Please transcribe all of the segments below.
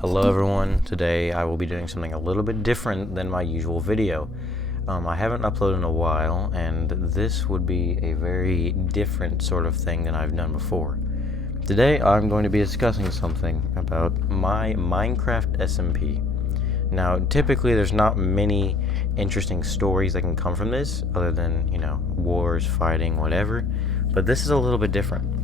Hello everyone, today I will be doing something a little bit different than my usual video. I haven't uploaded in a while, and this would be a very different sort of thing than I've done before. Today I'm going to be discussing something about my Minecraft SMP. Now, typically there's not many interesting stories that can come from this, other than, wars, fighting, whatever, but this is a little bit different.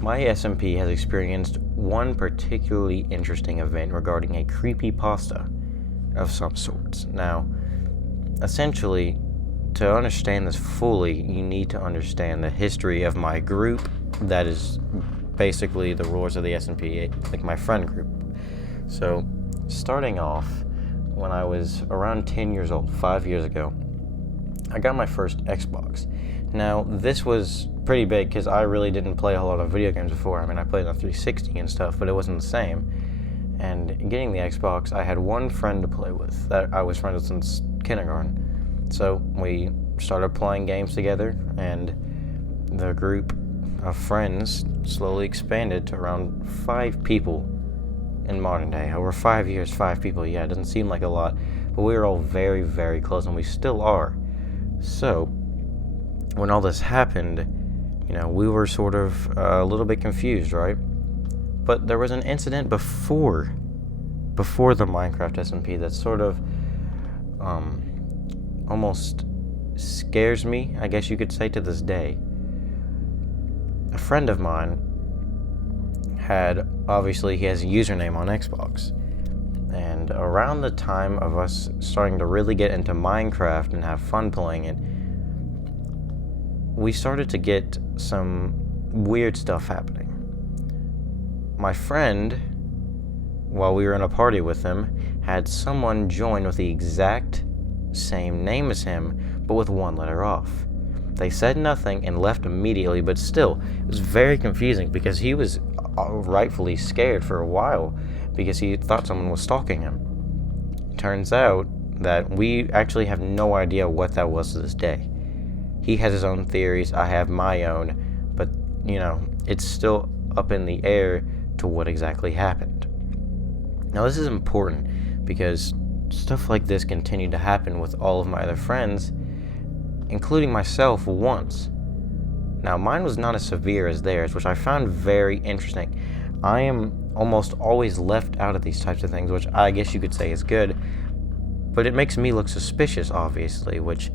My SMP has experienced one particularly interesting event regarding a creepypasta of some sorts. Now, essentially, to understand this fully, you need to understand the history of my group, that is basically the rulers of the SMP, like my friend group. So, starting off, when I was around 10 years old, 5 years ago, I got my first Xbox. Now, this was pretty big because I really didn't play a whole lot of video games before. I mean, I played on 360 and stuff, but it wasn't the same. And getting the Xbox, I had one friend to play with that I was friends with since kindergarten. So we started playing games together, and the group of friends slowly expanded to around 5 people in modern day. Over 5 years, 5 people, yeah, it doesn't seem like a lot, but we were all very, very close, and we still are. So, when all this happened, we were sort of a little bit confused, right? But there was an incident before the Minecraft SMP that sort of almost scares me, I guess you could say, to this day. A friend of mine he has a username on Xbox. And around the time of us starting to really get into Minecraft and have fun playing it, we started to get some weird stuff happening. My friend, while we were in a party with him, had someone join with the exact same name as him, but with one letter off. They said nothing and left immediately, but still, it was very confusing because he was rightfully scared for a while because he thought someone was stalking him. Turns out that we actually have no idea what that was to this day. He has his own theories, I have my own, but, it's still up in the air to what exactly happened. Now, this is important because stuff like this continued to happen with all of my other friends, including myself once. Now, mine was not as severe as theirs, which I found very interesting. I am almost always left out of these types of things, which I guess you could say is good, but it makes me look suspicious, obviously, which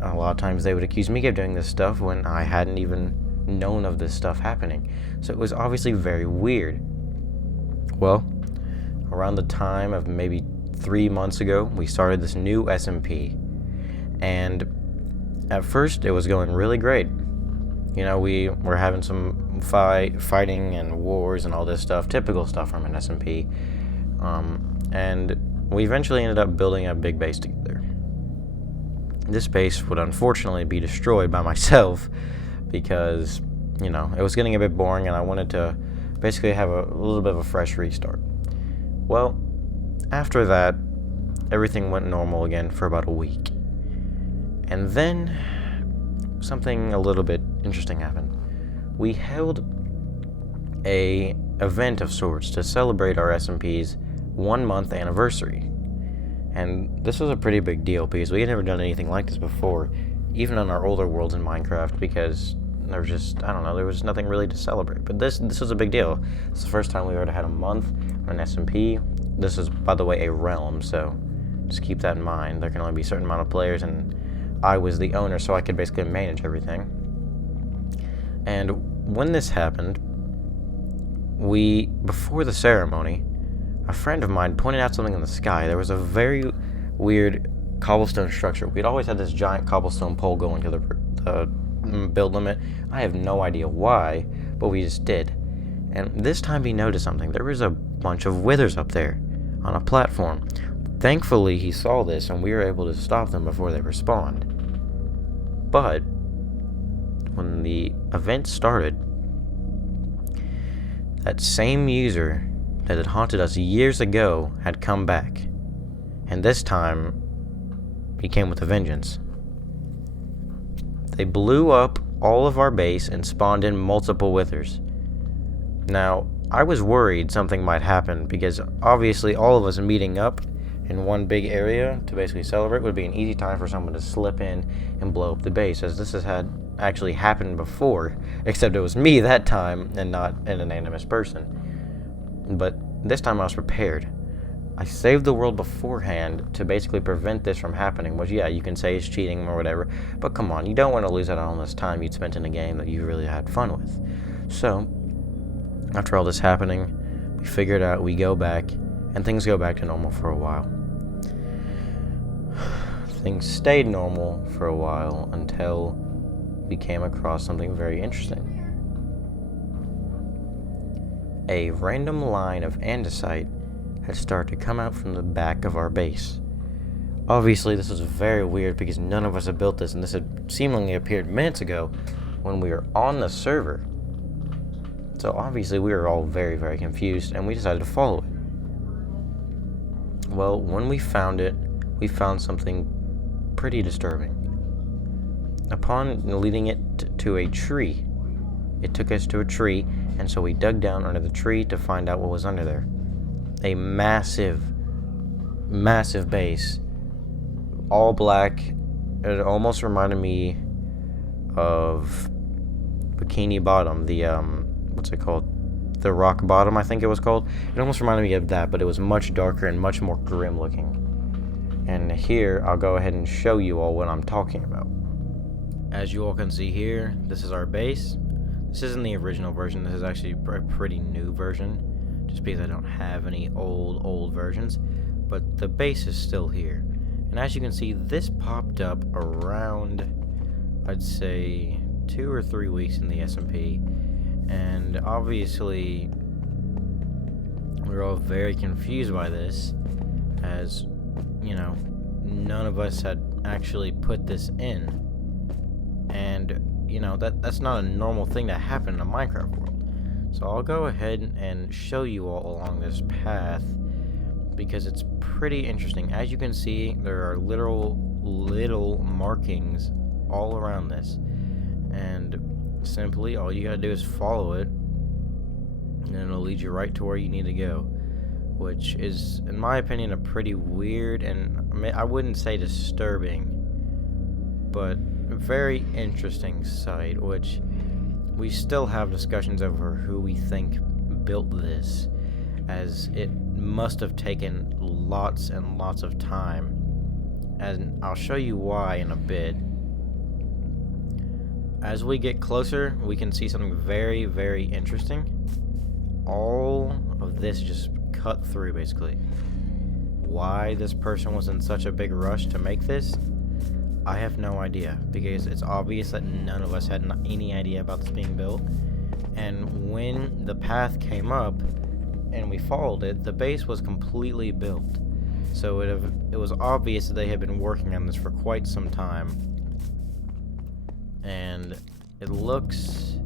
a lot of times they would accuse me of doing this stuff when I hadn't even known of this stuff happening. So it was obviously very weird. Well, around the time of maybe 3 months ago, we started this new SMP, and at first it was going really great. We were having some fighting and wars and all this stuff, typical stuff from an SMP. And we eventually ended up building a big base together. This base would unfortunately be destroyed by myself because, it was getting a bit boring and I wanted to basically have a little bit of a fresh restart. Well, after that, everything went normal again for about a week. And then something a little bit interesting happened. We held a event of sorts to celebrate our SMP's 1 month anniversary. And this was a pretty big deal because we had never done anything like this before, even on our older worlds in Minecraft, because there was nothing really to celebrate. But this was a big deal. It's the first time we ever had a month on an SMP. This is, by the way, a realm, so just keep that in mind. There can only be a certain amount of players, and I was the owner, so I could basically manage everything. And when this happened, before the ceremony, a friend of mine pointed out something in the sky. There was a very weird cobblestone structure. We'd always had this giant cobblestone pole going to the build limit. I have no idea why, but we just did. And this time he noticed something. There was a bunch of withers up there on a platform. Thankfully, he saw this, and we were able to stop them before they respawned. But when the event started, that same user that had haunted us years ago had come back, and this time he came with a vengeance. They blew up all of our base and spawned in multiple withers. Now, I was worried something might happen because obviously all of us meeting up in one big area to basically celebrate would be an easy time for someone to slip in and blow up the base, as this has had actually happened before, except it was me that time and not an anonymous person. But this time I was prepared. I saved the world beforehand to basically prevent this from happening, which, yeah, you can say is cheating or whatever, but come on, you don't want to lose out on all this time you'd spent in a game that you really had fun with. So, after all this happening, we figured out we go back, and things go back to normal for a while. Things stayed normal for a while until we came across something very interesting. A random line of andesite had started to come out from the back of our base. Obviously, this was very weird because none of us had built this, and this had seemingly appeared minutes ago when we were on the server. So obviously, we were all very, very confused, and we decided to follow it. Well, when we found it, we found something pretty disturbing. Upon leading it to a tree, it took us to a tree, and so we dug down under the tree to find out what was under there. A massive, massive base, all black. It almost reminded me of Bikini Bottom, the what's it called? The Rock Bottom, I think it was called. It almost reminded me of that, but it was much darker and much more grim looking. And here, I'll go ahead and show you all what I'm talking about. As you all can see here, this is our base. This isn't the original version. This is actually a pretty new version, just because I don't have any old versions, but the base is still here. And as you can see, this popped up around, I'd say, 2 or 3 weeks in the SMP, and obviously we were all very confused by this, as, you know, none of us had actually put this in, and, you know, that's not a normal thing to happen in a Minecraft world. So I'll go ahead and show you all along this path because it's pretty interesting. As you can see, there are little markings all around this, and simply all you gotta do is follow it, and it'll lead you right to where you need to go, which is, in my opinion, a pretty weird and I wouldn't say disturbing, but very interesting sight, which we still have discussions over who we think built this, as it must have taken lots and lots of time, and I'll show you why in a bit. As we get closer, we can see something very, very interesting. All of this just cut through, basically. Why this person was in such a big rush to make this, I have no idea, because it's obvious that none of us had any idea about this being built. And when the path came up and we followed it, the base was completely built. So it was obvious that they had been working on this for quite some time. And it looks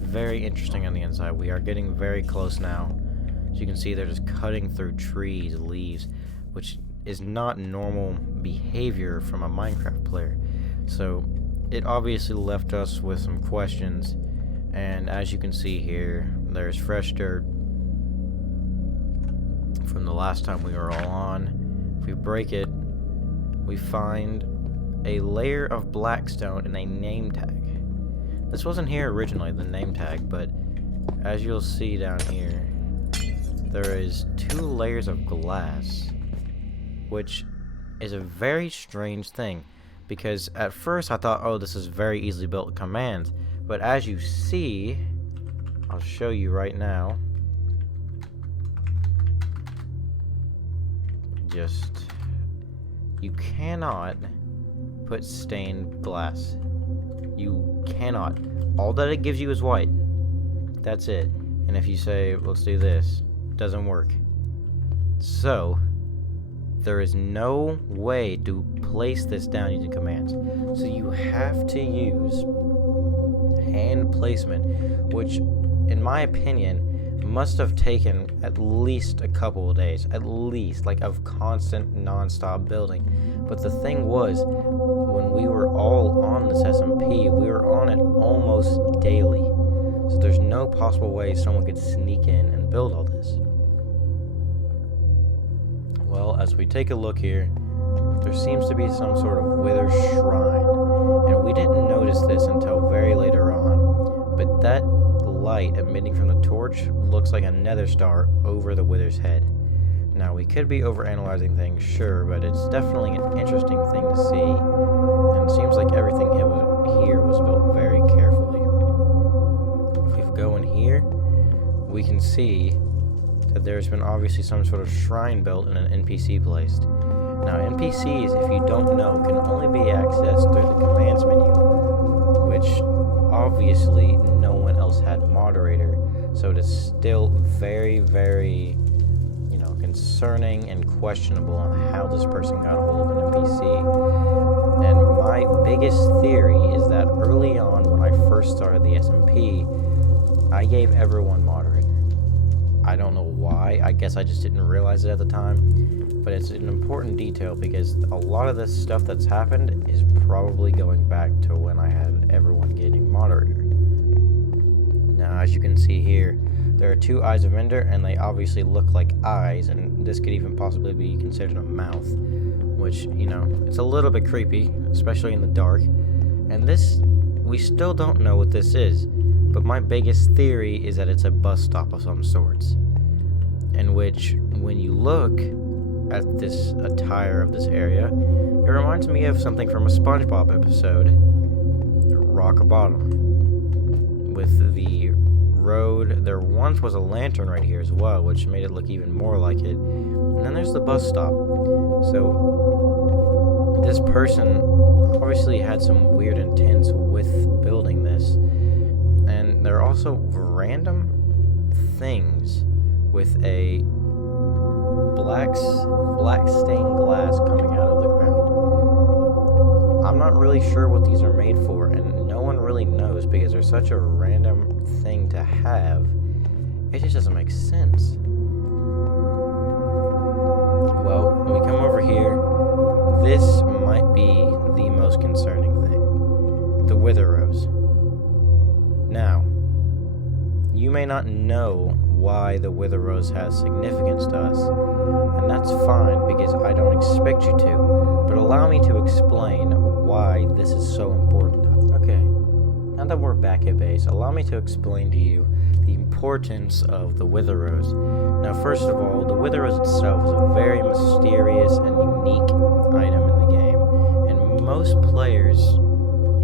very interesting on the inside. We are getting very close now. As you can see, they're just cutting through trees, leaves, which is not normal behavior from a Minecraft player. So it obviously left us with some questions, and as you can see here, there's fresh dirt from the last time we were all on. If we break it, we find a layer of blackstone and a name tag. This wasn't here originally, the name tag, but as you'll see down here, there is 2 layers of glass, which is a very strange thing, because at first I thought, oh, this is very easily built commands, but as you see, I'll show you right now, you cannot put stained glass. You cannot. All that it gives you is white. That's it. And if you say, let's do this, it doesn't work. So there is no way to place this down using commands. So you have to use hand placement, which, in my opinion, must have taken at least a couple of days, at least, like, of constant non-stop building. But the thing was, when we were all on this SMP, we were on it almost daily. So there's no possible way someone could sneak in and build all this. Well, as we take a look here, there seems to be some sort of wither shrine, and we didn't notice this until very later on, but that light emitting from the torch looks like a nether star over the wither's head. Now, we could be overanalyzing things, sure, but it's definitely an interesting thing to see, and it seems like everything here was built very carefully. If we go in here, we can see that there's been obviously some sort of shrine built and an NPC placed. Now, NPCs, if you don't know, can only be accessed through the commands menu, which obviously no one else had moderator, so it is still very, very, concerning and questionable on how this person got a hold of an NPC. And my biggest theory is that early on, when I first started the SMP, I gave everyone moderator. I don't know why. I guess I just didn't realize it at the time, but it's an important detail because a lot of this stuff that's happened is probably going back to when I had everyone getting moderator. Now, as you can see here, there are two eyes of Ender, and they obviously look like eyes, and this could even possibly be considered a mouth, which, it's a little bit creepy, especially in the dark. And this, we still don't know what this is, but my biggest theory is that it's a bus stop of some sorts, in which, when you look at this attire of this area, it reminds me of something from a SpongeBob episode, Rock Bottom, with the road. There once was a lantern right here as well, which made it look even more like it. And then there's the bus stop. So this person obviously had some weird intents with building this. And there are also random things with a black stained glass coming out of the ground. I'm not really sure what these are made for, and no one really knows because they're such a random thing to have. It just doesn't make sense. Well, when we come over here, this might be the most concerning thing. The Wither Rose. Now, you may not know why the Wither Rose has significance to us, and that's fine because I don't expect you to, but allow me to explain why this is so important. Okay, now that we're back at base, allow me to explain to you the importance of the Wither Rose. Now, first of all, the Wither Rose itself is a very mysterious and unique item in the game, and most players,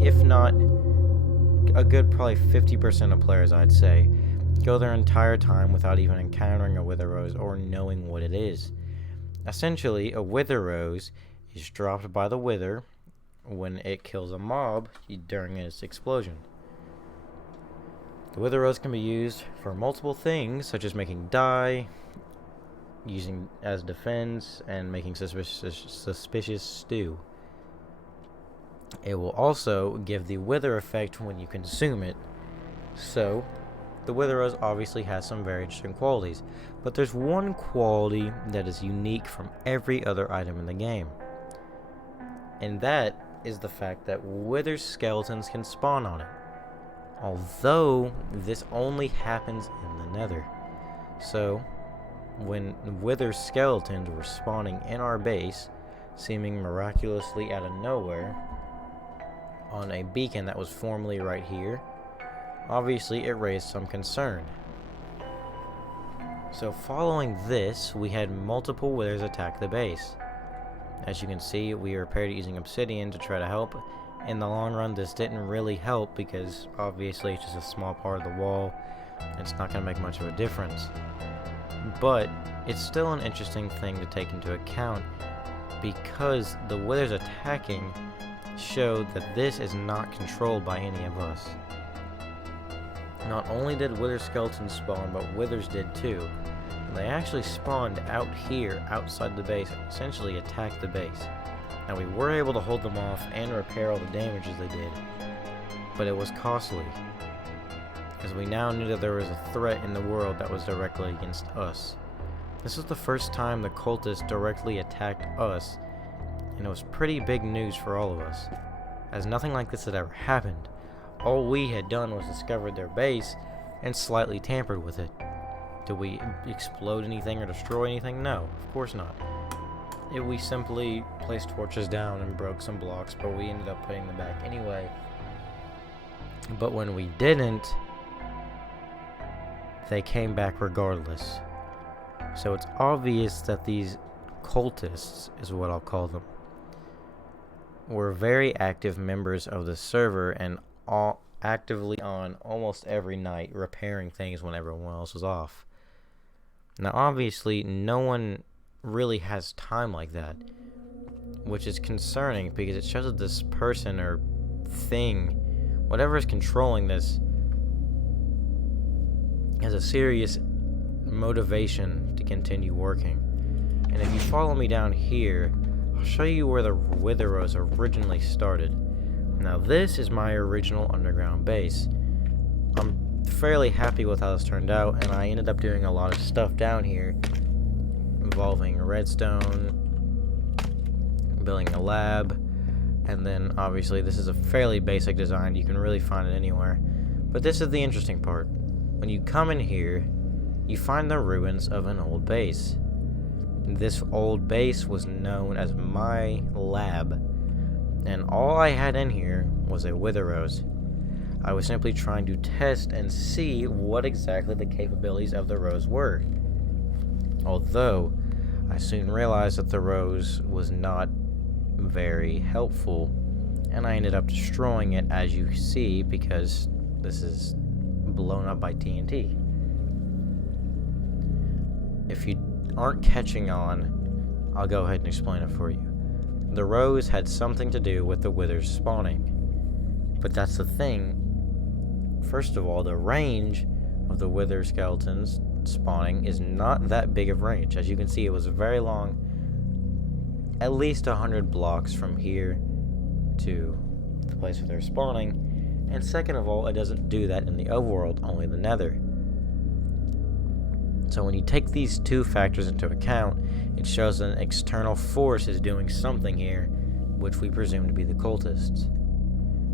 if not a good probably 50% of players, I'd say, go their entire time without even encountering a Wither Rose or knowing what it is. Essentially, a Wither Rose is dropped by the Wither when it kills a mob during its explosion. The Wither Rose can be used for multiple things, such as making dye, using as defense, and making suspicious stew. It will also give the wither effect when you consume it. So, the Wither Rose obviously has some very interesting qualities, but there's one quality that is unique from every other item in the game. And that is the fact that wither skeletons can spawn on it. Although, this only happens in the Nether. So, when wither skeletons were spawning in our base, seeming miraculously out of nowhere, on a beacon that was formerly right here, obviously it raised some concern. So following this, we had multiple withers attack the base. As you can see, we repaired it using obsidian to try to help. In the long run, this didn't really help because obviously it's just a small part of the wall. It's not going to make much of a difference. But it's still an interesting thing to take into account because the withers attacking showed that this is not controlled by any of us. Not only did wither skeletons spawn, but withers did too. And they actually spawned out here, outside the base, and essentially attacked the base. Now we were able to hold them off and repair all the damages they did, but it was costly, because we now knew that there was a threat in the world that was directly against us. This was the first time the cultists directly attacked us, and it was pretty big news for all of us, as nothing like this had ever happened. All we had done was discovered their base, and slightly tampered with it. Did we explode anything or destroy anything? No, of course not. We simply placed torches down and broke some blocks, but we ended up putting them back anyway. But when we didn't, they came back regardless. So it's obvious that these cultists, is what I'll call them, were very active members of the server and all actively on almost every night, repairing things when everyone else was off. Now obviously no one really has time like that, which is concerning because it shows that this person or thing, whatever is controlling this, has a serious motivation to continue working. And if you follow me down here, I'll show you where the Wither Rose originally started. Now this is my original underground base. I'm fairly happy with how this turned out, and I ended up doing a lot of stuff down here involving redstone, building a lab, and then obviously this is a fairly basic design. You can really find it anywhere. But this is the interesting part. When you come in here, you find the ruins of an old base. This old base was known as my lab, and all I had in here was a Wither Rose. I was simply trying to test and see what exactly the capabilities of the rose were. Although, I soon realized that the rose was not very helpful, and I ended up destroying it, as you see, because this is blown up by TNT. If you aren't catching on, I'll go ahead and explain it for you. The rose had something to do with the withers spawning. But that's the thing. First of all, the range of the wither skeletons spawning is not that big of range. As you can see, it was very long, at least 100 blocks from here to the place where they're spawning. And second of all, it doesn't do that in the overworld, only the nether. So when you take these two factors into account, it shows an external force is doing something here, which we presume to be the cultists.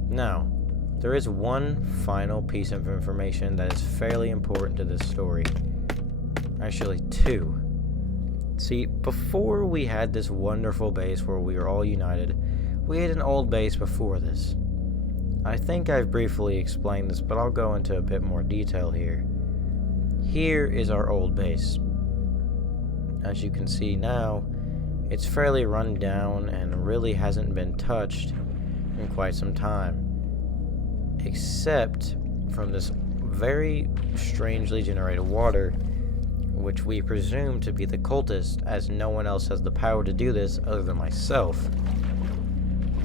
Now, there is one final piece of information that is fairly important to this story. Actually, two. See, before we had this wonderful base where we were all united, we had an old base before this. I think I've briefly explained this, but I'll go into a bit more detail here. Here is our old base. As you can see now, it's fairly run down and really hasn't been touched in quite some time. Except from this very strangely generated water, which we presume to be the cultist, as no one else has the power to do this other than myself.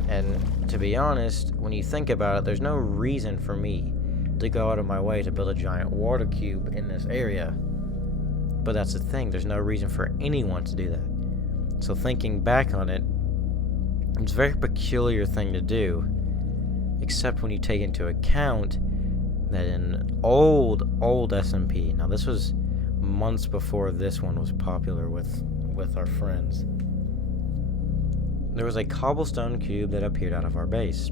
And to be honest, when you think about it, there's no reason for me to go out of my way to build a giant water cube in this area. But that's the thing, there's no reason for anyone to do that. So thinking back on it, it's a very peculiar thing to do, except when you take into account that in old SMP, now this was months before this one was popular with our friends, there was a cobblestone cube that appeared out of our base.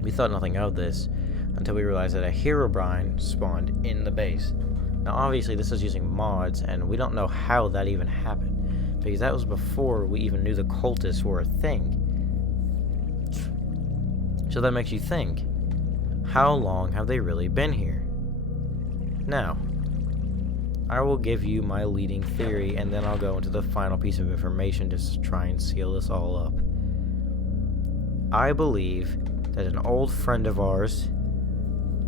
We thought nothing of this until we realized that a Herobrine spawned in the base. Now obviously this is using mods, and we don't know how that even happened, because that was before we even knew the cultists were a thing. So that makes you think, how long have they really been here? Now, I will give you my leading theory, and then I'll go into the final piece of information to try and seal this all up. I believe that an old friend of ours,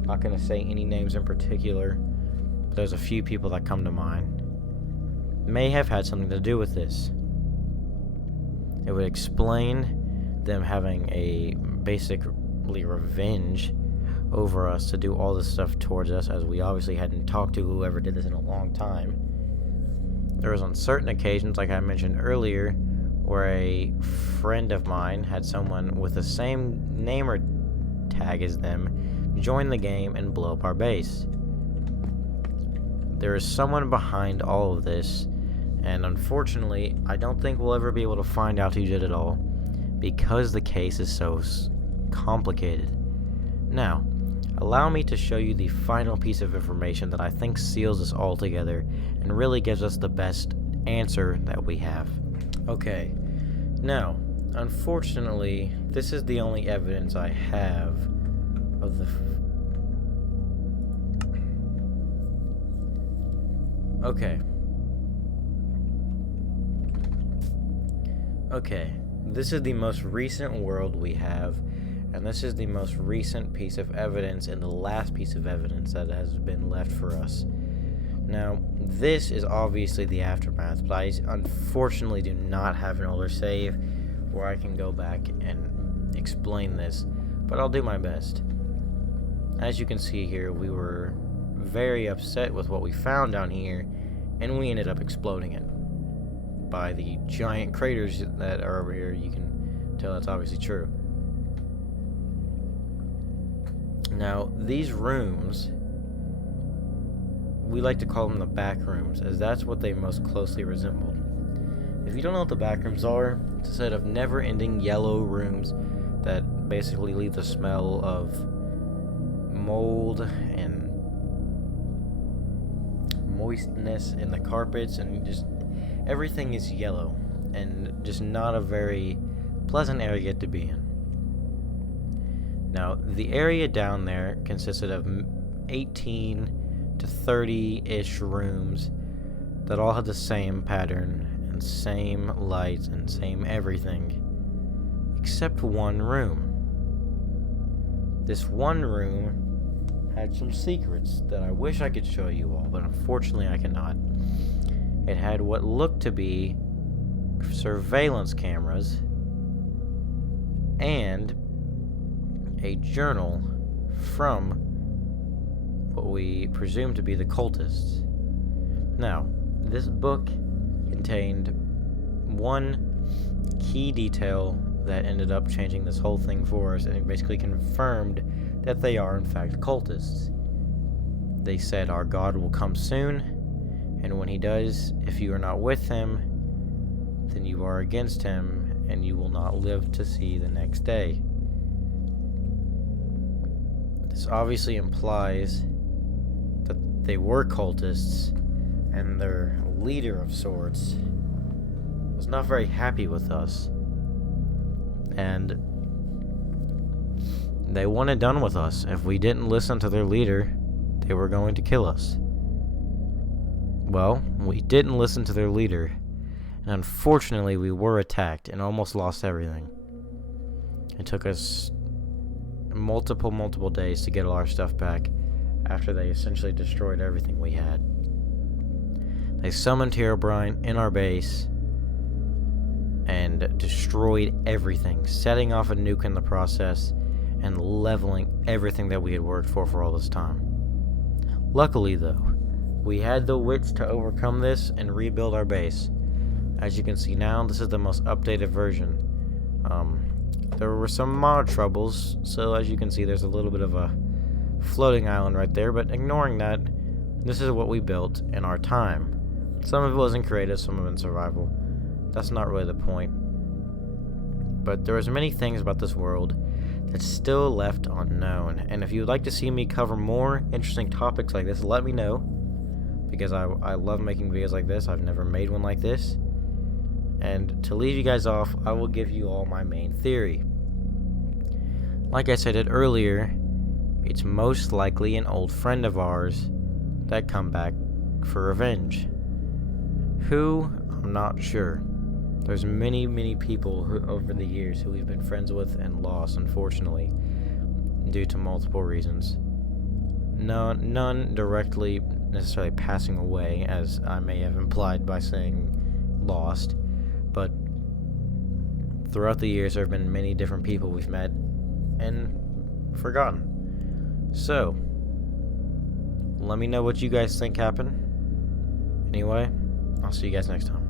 not going to say any names in particular, but there's a few people that come to mind, may have had something to do with this. It would explain them having a basically revenge over us to do all this stuff towards us, as we obviously hadn't talked to whoever did this in a long time. There was on certain occasions, like I mentioned earlier, where a friend of mine had someone with the same name or tag as them join the game and blow up our base. There is someone behind all of this, and unfortunately, I don't think we'll ever be able to find out who did it all, because the case is so complicated. Now, allow me to show you the final piece of information that I think seals this all together and really gives us the best answer that we have. Okay, now, unfortunately, this is the only evidence I have of the... Okay, this is the most recent world we have, and this is the most recent piece of evidence and the last piece of evidence that has been left for us. Now, this is obviously the aftermath, but I unfortunately do not have an older save where I can go back and explain this, but I'll do my best. As you can see here, we were very upset with what we found down here, and we ended up exploding it. By the giant craters that are over here, you can tell that's obviously true. Now, these rooms, we like to call them the back rooms, as that's what they most closely resembled. If you don't know what the back rooms are, it's a set of never-ending yellow rooms that basically leave the smell of mold and moistness in the carpets, and just everything is yellow and just not a very pleasant area to be in. Now, the area down there consisted of 18 to 30-ish rooms that all had the same pattern and same lights and same everything, except one room. This one room had some secrets that I wish I could show you all, but unfortunately I cannot. It had what looked to be surveillance cameras and a journal from what we presume to be the Cultists. Now, this book contained one key detail that ended up changing this whole thing for us, and it basically confirmed that they are in fact Cultists. They said, "Our God will come soon, and when he does, if you are not with him, then you are against him, and you will not live to see the next day." This obviously implies that they were cultists, and their leader of sorts was not very happy with us, and they wanted done with us. If we didn't listen to their leader, they were going to kill us. Well, we didn't listen to their leader, and unfortunately we were attacked and almost lost everything. It took us multiple days to get all our stuff back after they essentially destroyed everything we had. They summoned Herobrine in our base and destroyed everything, setting off a nuke in the process and leveling everything that we had worked for all this time. Luckily, though, we had the wits to overcome this and rebuild our base. As you can see now, this is the most updated version. There were some mod troubles, so as you can see, there's a little bit of a floating island right there, but ignoring that, this is what we built in our time. Some of it was in creative, some of it in survival. That's not really the point. But there was many things about this world that's still left unknown, and if you would like to see me cover more interesting topics like this, let me know, because I love making videos like this. I've never made one like this. And to leave you guys off, I will give you all my main theory. Like I said it earlier, it's most likely an old friend of ours that come back for revenge. Who? I'm not sure. There's many people who, over the years, who we've been friends with and lost, unfortunately, due to multiple reasons. None directly necessarily passing away, as I may have implied by saying lost, but throughout the years there have been many different people we've met and forgotten. So, let me know what you guys think happened. Anyway, I'll see you guys next time.